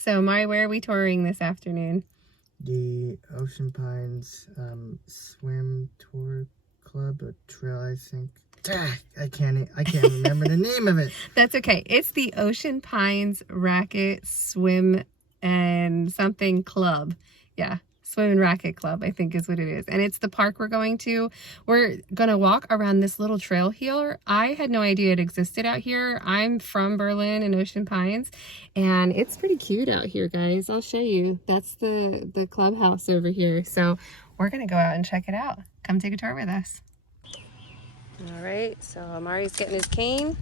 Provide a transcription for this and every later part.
So, Mari, where are we touring this afternoon? The Ocean Pines Swim Tour Club or Trail, I think. I can't remember the name of it. That's okay. It's the Ocean Pines Racquet Swim and something club. Yeah, Swim and Racquet Club, I think is what it is. And it's the park we're going to. We're going to walk around this little trail here. I had no idea it existed out here. I'm from Berlin and Ocean Pines, and it's pretty cute out here, guys. I'll show you. That's the clubhouse over here. So we're going to go out and check it out. Come take a tour with us. All right, so Amaurie's getting his cane.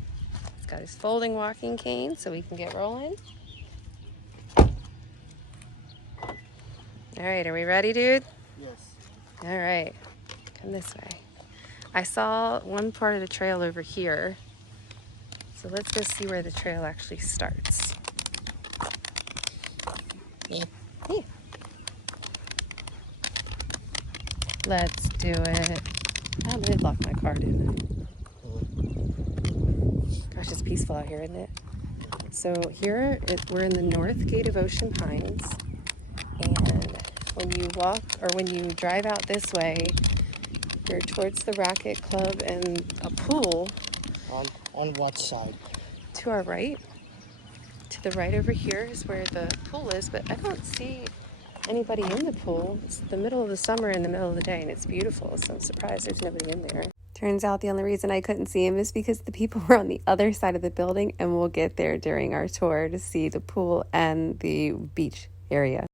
He's got his folding walking cane so we can get rolling. All right, are we ready, dude? Yes. All right, come this way. I saw one part of the trail over here, so let's go see where the trail actually starts. Yeah. Let's do it. I did lock my car, didn't I? Gosh, it's peaceful out here, isn't it? So here, we're in the north gate of Ocean Pines, and when you walk, or when you drive out this way, you're towards the Racquet Club and a pool. On what side? To our right. To the right over here is where the pool is, but I don't see anybody in the pool. It's the middle of the summer in the middle of the day, and it's beautiful, so I'm surprised there's nobody in there. Turns out the only reason I couldn't see him is because the people were on the other side of the building, and we'll get there during our tour to see the pool and the beach area.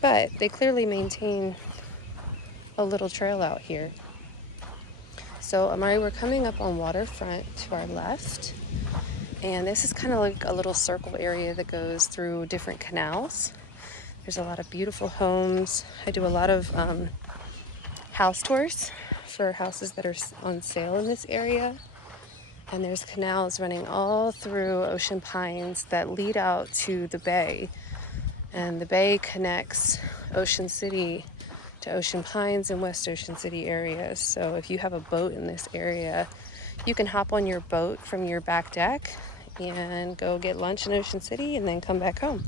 But they clearly maintain a little trail out here. So, Amaurie, we're coming up on waterfront to our left, and this is kind of like a little circle area that goes through different canals. There's a lot of beautiful homes. I do a lot of house tours for houses that are on sale in this area. And there's canals running all through Ocean Pines that lead out to the bay. And the bay connects Ocean City to Ocean Pines and West Ocean City areas. So if you have a boat in this area, you can hop on your boat from your back deck and go get lunch in Ocean City and then come back home.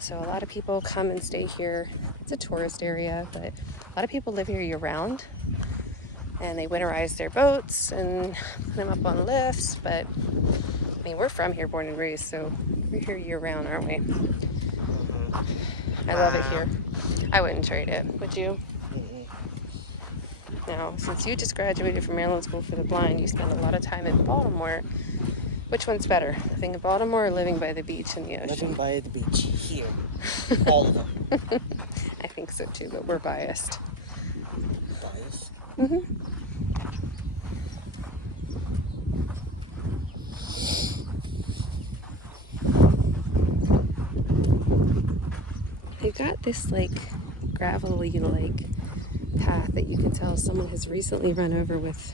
So a lot of people come and stay here. It's a tourist area, but a lot of people live here year-round, and they winterize their boats and put them up on lifts. But I mean, we're from here, born and raised, so we're here year-round, aren't we? I love it here. I wouldn't trade it, would you? Now, since you just graduated from Maryland School for the Blind, you spend a lot of time in Baltimore. Which one's better, living in Baltimore or living by the beach and the ocean? Living by the beach here. All of them. I think so too, but we're biased. Biased? Mm-hmm. They've got this like gravelly like path that you can tell someone has recently run over with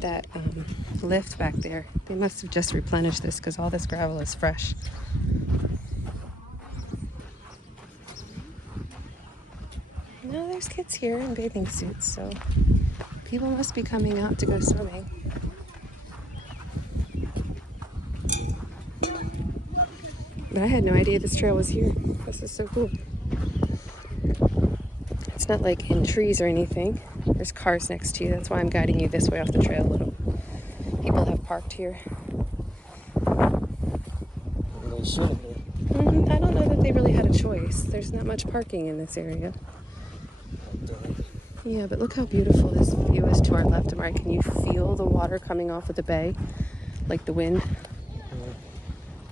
that lift back there. They must have just replenished this because all this gravel is fresh. No, there's kids here in bathing suits, so people must be coming out to go swimming. But I had no idea this trail was here. This is so cool. It's not like in trees or anything. There's cars next to you. That's why I'm guiding you this way off the trail a little. People have parked here. They shouldn't be. I don't know that they really had a choice. There's not much parking in this area. Yeah, but look how beautiful this view is to our left, Amaurie. Can you feel the water coming off of the bay? Like the wind?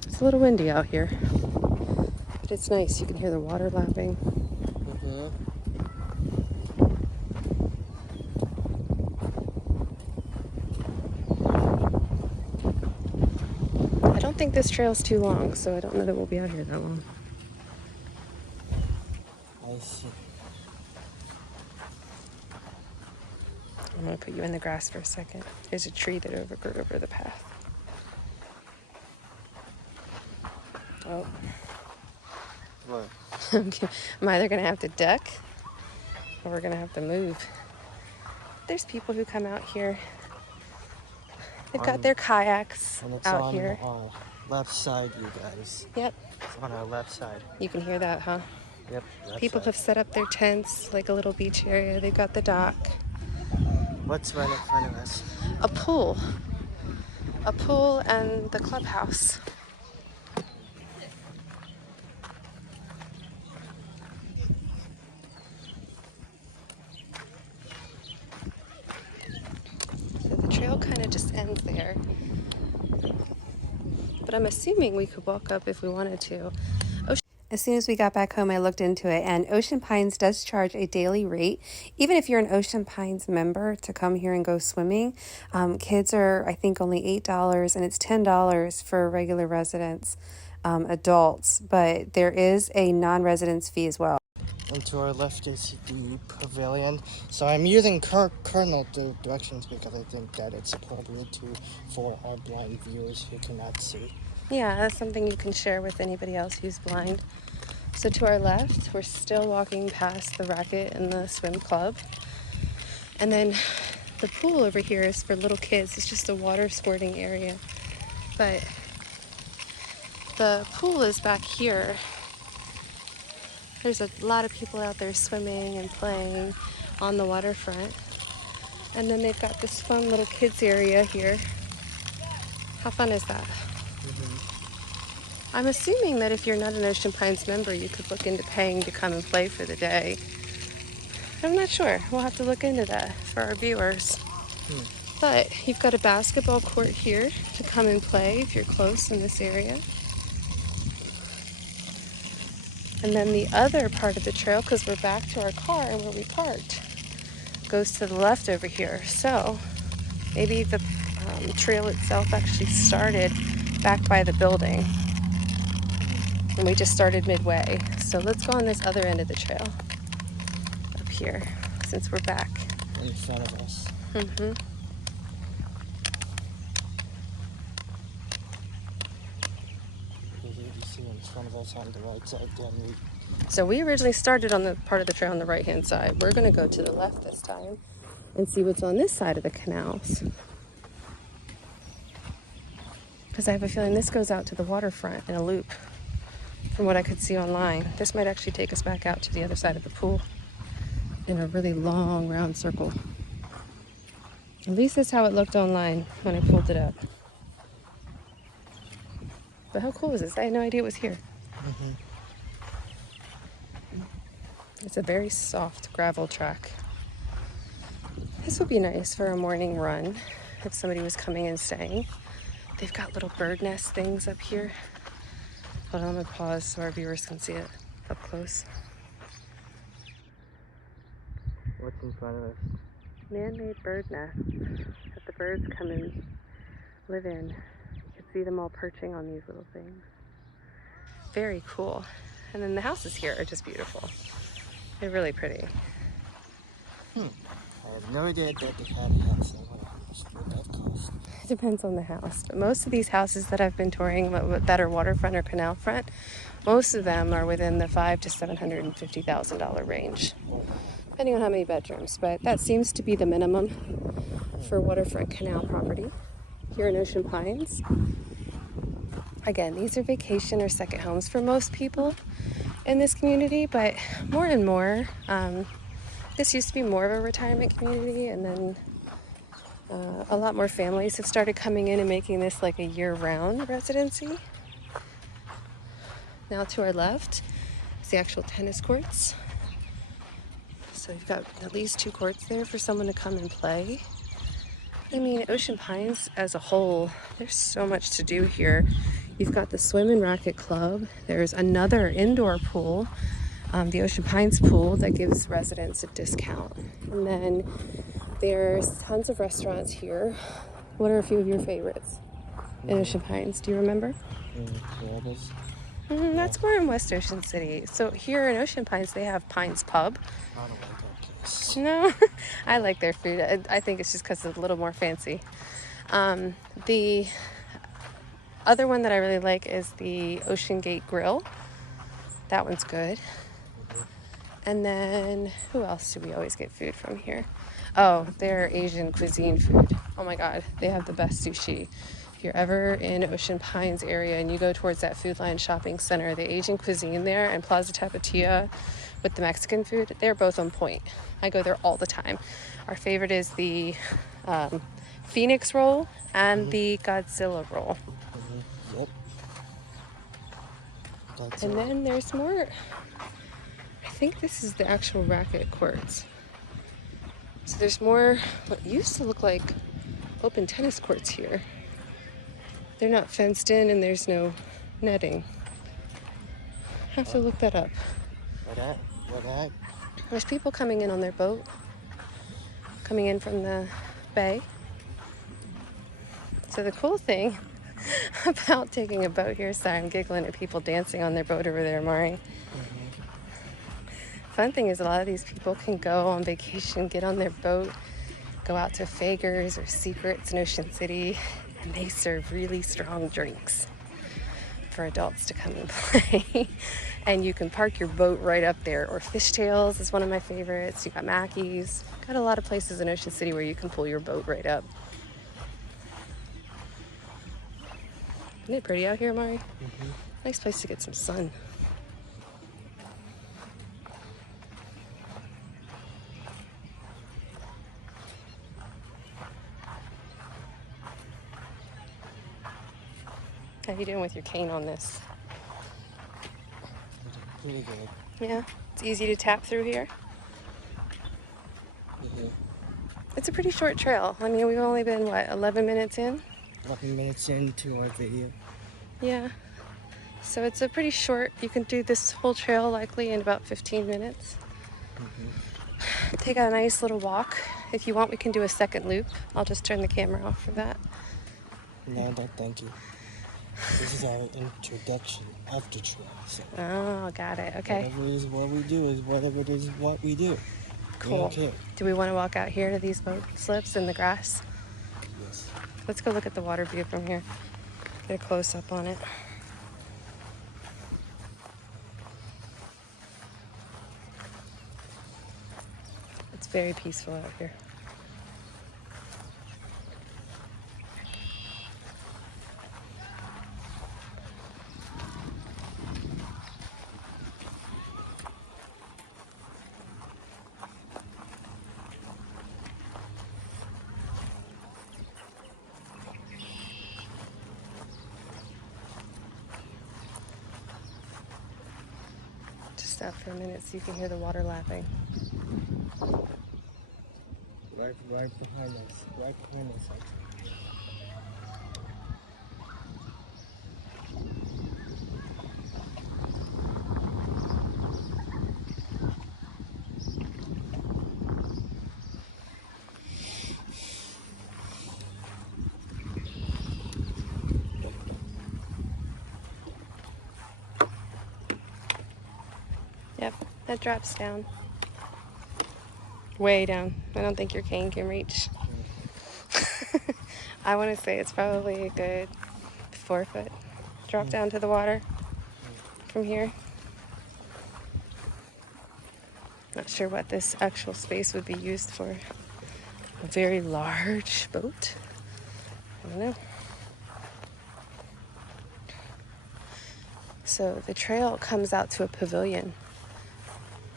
It's a little windy out here. But it's nice. You can hear the water lapping. I don't think this trail's too long, so I don't know that we'll be out here that long. I see. I'm going to put you in the grass for a second. There's a tree that overgrew over the path. Oh. What? I'm either going to have to duck or we're going to have to move. There's people who come out here. They've got their kayaks out here. Left side, you guys. Yep. It's on our left side. You can hear that, huh? Yep, left People side. have set up their tents, like a little beach area. They've got the dock. What's right in front of us? A pool. A pool and the clubhouse. So the trail kind of just ends there. But I'm assuming we could walk up if we wanted to. As soon as we got back home, I looked into it, and Ocean Pines does charge a daily rate, even if you're an Ocean Pines member, to come here and go swimming. Kids are, I think, only $8, and it's $10 for regular residents, adults, but there is a non-residence fee as well. And to our left is the pavilion. So I'm using cardinal directions because I think that it's appropriate for our blind viewers who cannot see. Yeah, that's something you can share with anybody else who's blind. So to our left, we're still walking past the Racquet and the swim club. And then the pool over here is for little kids. It's just a water squirting area. But the pool is back here. There's a lot of people out there swimming and playing on the waterfront. And then they've got this fun little kids area here. How fun is that? I'm assuming that if you're not an Ocean Pines member, you could look into paying to come and play for the day. I'm not sure. We'll have to look into that for our viewers. But you've got a basketball court here to come and play if you're close in this area. And then the other part of the trail, because we're back to our car where we parked, goes to the left over here. So maybe the trail itself actually started back by the building. And we just started midway. So let's go on this other end of the trail up here, since we're back. In front of us. Mm-hmm. You see in front of us on the right side, then So we originally started on the part of the trail on the right-hand side. We're going to go to the left this time and see what's on this side of the canals. Because I have a feeling this goes out to the waterfront in a loop. From what I could see online, this might actually take us back out to the other side of the pool in a really long round circle. At least that's how it looked online when I pulled it up. But how cool is this? I had no idea it was here. It's a very soft gravel track. This would be nice for a morning run if somebody was coming and staying. They've got little bird nest things up here. Hold on, I'm gonna pause so our viewers can see it up close. what's in front of us? Man-made bird nests that the birds come and live in. You can see them all perching on these little things. Very cool. And then the houses here are just beautiful. They're really pretty. I have no idea that they had a house. I wonder what that cost. It depends on the house. But most of these houses that I've been touring that are waterfront or canal front, most of them are within the $500,000 to $750,000 range, depending on how many bedrooms. But that seems to be the minimum for waterfront canal property here in Ocean Pines. Again, these are vacation or second homes for most people in this community, but more and more, this used to be more of a retirement community, and then a lot more families have started coming in and making this like a year-round residency. Now to our left is the actual tennis courts. So you've got at least 2 courts there for someone to come and play. I mean, Ocean Pines as a whole, there's so much to do here. You've got the swim and racket club. There's another indoor pool, the Ocean Pines pool, that gives residents a discount. And then there's tons of restaurants here. What are a few of your favorites in Ocean Pines? Do you remember? That's more in West Ocean City. So here in Ocean Pines, they have Pines Pub. I don't like that place. No, I like their food. I think it's just because it's a little more fancy. The other one that I really like is the Ocean Gate Grill. That one's good. And then, who else do we always get food from here? Oh, their Asian cuisine food. Oh my God, they have the best sushi. If you're ever in Ocean Pines area and you go towards that Food Lion shopping center, the Asian cuisine there and Plaza Tapatia with the Mexican food, they're both on point. I go there all the time. Our favorite is the Phoenix roll and the Godzilla roll. Yep. And then there's more. I think this is the actual racquet courts. So there's more what used to look like open tennis courts here. They're not fenced in and there's no netting. I have to look that up. What at? There's people coming in on their boat, coming in from the bay. So the cool thing about taking a boat here, sorry, I'm giggling at people dancing on their boat over there, Amaurie. Fun thing is a lot of these people can go on vacation, get on their boat, go out to Fager's or Secrets in Ocean City, and they serve really strong drinks for adults to come and play. And you can park your boat right up there. Or Fishtails is one of my favorites. You got Mackey's. Got a lot of places in Ocean City where you can pull your boat right up. Isn't it pretty out here, Amaurie? Nice place to get some sun. How you doing with your cane on this? Pretty good. Yeah, it's easy to tap through here. It's a pretty short trail. I mean, we've only been, 11 minutes in? 11 minutes into our video. Yeah. So it's a pretty short, you can do this whole trail likely in about 15 minutes. Take a nice little walk. If you want, we can do a second loop. I'll just turn the camera off for that. No, thank you. This is our introduction of the trail. So Oh, got it. Okay. whatever it is what we do is whatever it is what we do. Cool. We don't care. Do we want to walk out here to these boat slips in the grass? Yes. Let's go look at the water view from here. Get a close up on it. It's very peaceful out here. Stop for a minute so you can hear the water lapping. Right behind us. Right behind us. Yep, that drops down. Way down. I don't think your cane can reach. I want to say it's probably a good 4 foot drop down to the water from here. Not sure what this actual space would be used for. A very large boat. I don't know. So the trail comes out to a pavilion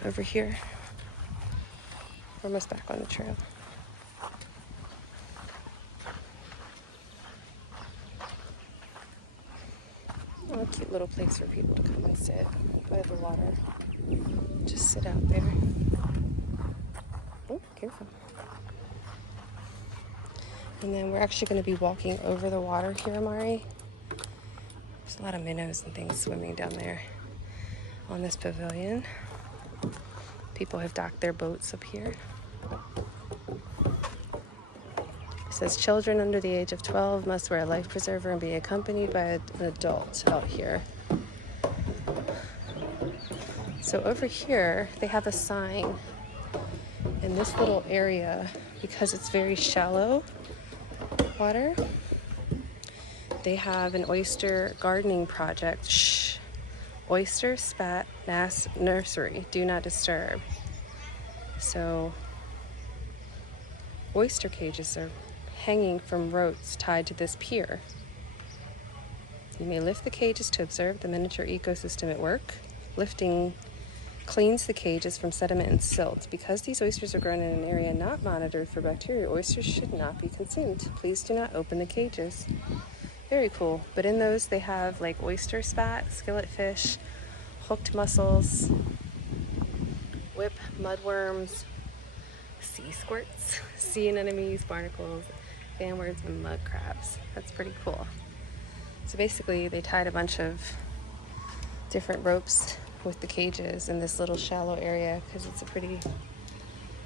over here. We're almost back on the trail. Oh, a cute little place for people to come and sit by the water. Just sit out there. Oh, careful. And then we're actually going to be walking over the water here, Amaurie. There's a lot of minnows and things swimming down there on this pavilion. People have docked their boats up here. It says children under the age of 12 must wear a life preserver and be accompanied by an adult out here. So over here, they have a sign in this little area because it's very shallow water. They have an oyster gardening project. Shh. Oyster Spat Nursery. Do not disturb. So, oyster cages are hanging from ropes tied to this pier. You may lift the cages to observe the miniature ecosystem at work. Lifting cleans the cages from sediment and silt. Because these oysters are grown in an area not monitored for bacteria, oysters should not be consumed. Please do not open the cages. Very cool. But in those they have like oyster spat, skillet fish, hooked mussels, whip mudworms, sea squirts, sea anemones, barnacles, fanworms, and mud crabs. That's pretty cool. So basically they tied a bunch of different ropes with the cages in this little shallow area because it's a pretty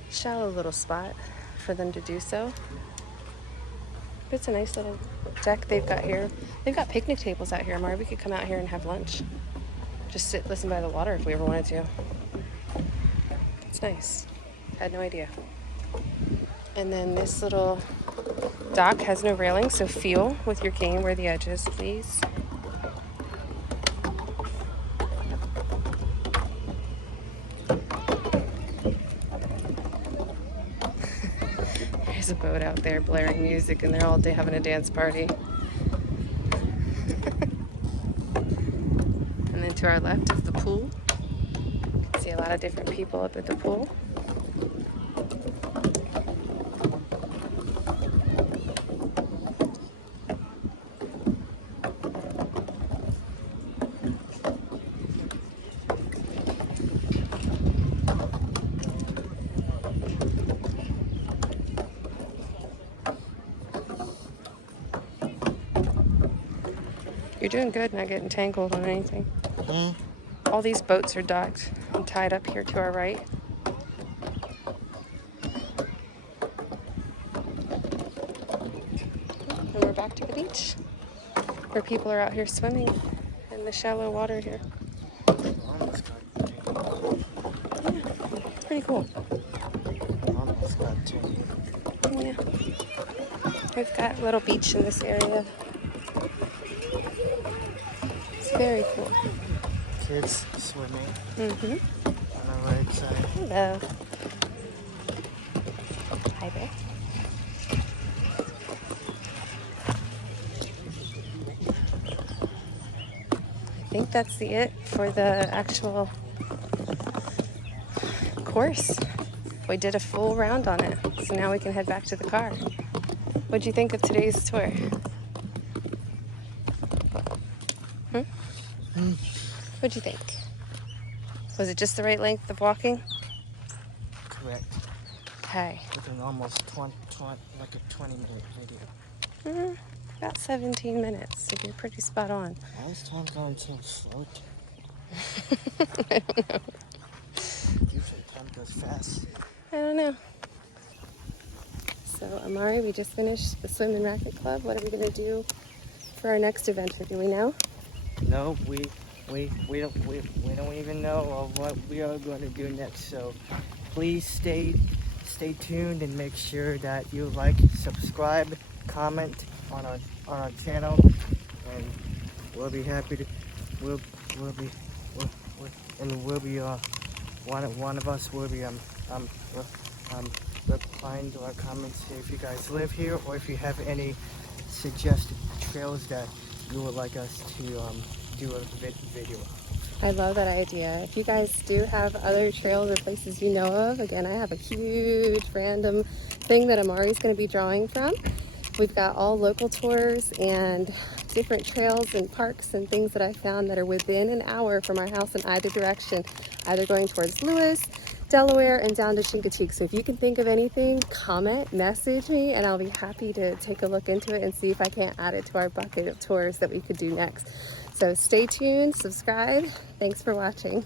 shallow little spot for them to do so. But it's a nice little deck they've got here. They've got picnic tables out here, Amaurie. We could come out here and have lunch. Just sit, listen by the water if we ever wanted to. It's nice. Had no idea. And then this little dock has no railing, so feel with your cane where the edge is, please. There's a boat out there blaring music and they're all day having a dance party. And then to our left is the pool. You can see a lot of different people up at the pool. You're doing good, not getting tangled on anything. All these boats are docked and tied up here to our right. And we're back to the beach where people are out here swimming in the shallow water here. Yeah, pretty cool. Yeah. We've got a little beach in this area. Very cool. Kids swimming. Mm-hmm. On the right side. Hello. Hi there. I think that's it for the actual course. We did a full round on it, so now we can head back to the car. What'd you think of today's tour? What'd you think? Was it just the right length of walking? Correct. Okay. Within almost 20 like a 20-minute video. About 17 minutes, so you're pretty spot on. Why is time going so slow? I don't know. Usually time goes fast. I don't know. So, Amaurie, we just finished the Swim and Racquet Club. What are we going to do for our next adventure? Do we know? No, we don't even know what we are going to do next. So please stay tuned and make sure that you like, subscribe, comment on our channel, and we'll be happy to we'll be one of us will be replying to our comments if you guys live here or if you have any suggested trails that you would like us to do a video. I love that idea. If you guys do have other trails or places you know of, again, I have a huge random thing that Amaurie's going to be drawing from. We've got all local tours and different trails and parks and things that I found that are within an hour from our house in either direction, either going towards Lewis, Delaware, and down to Chincoteague. So if you can think of anything, comment, message me, and I'll be happy to take a look into it and see if I can't add it to our bucket of tours that we could do next. So stay tuned, subscribe. Thanks for watching.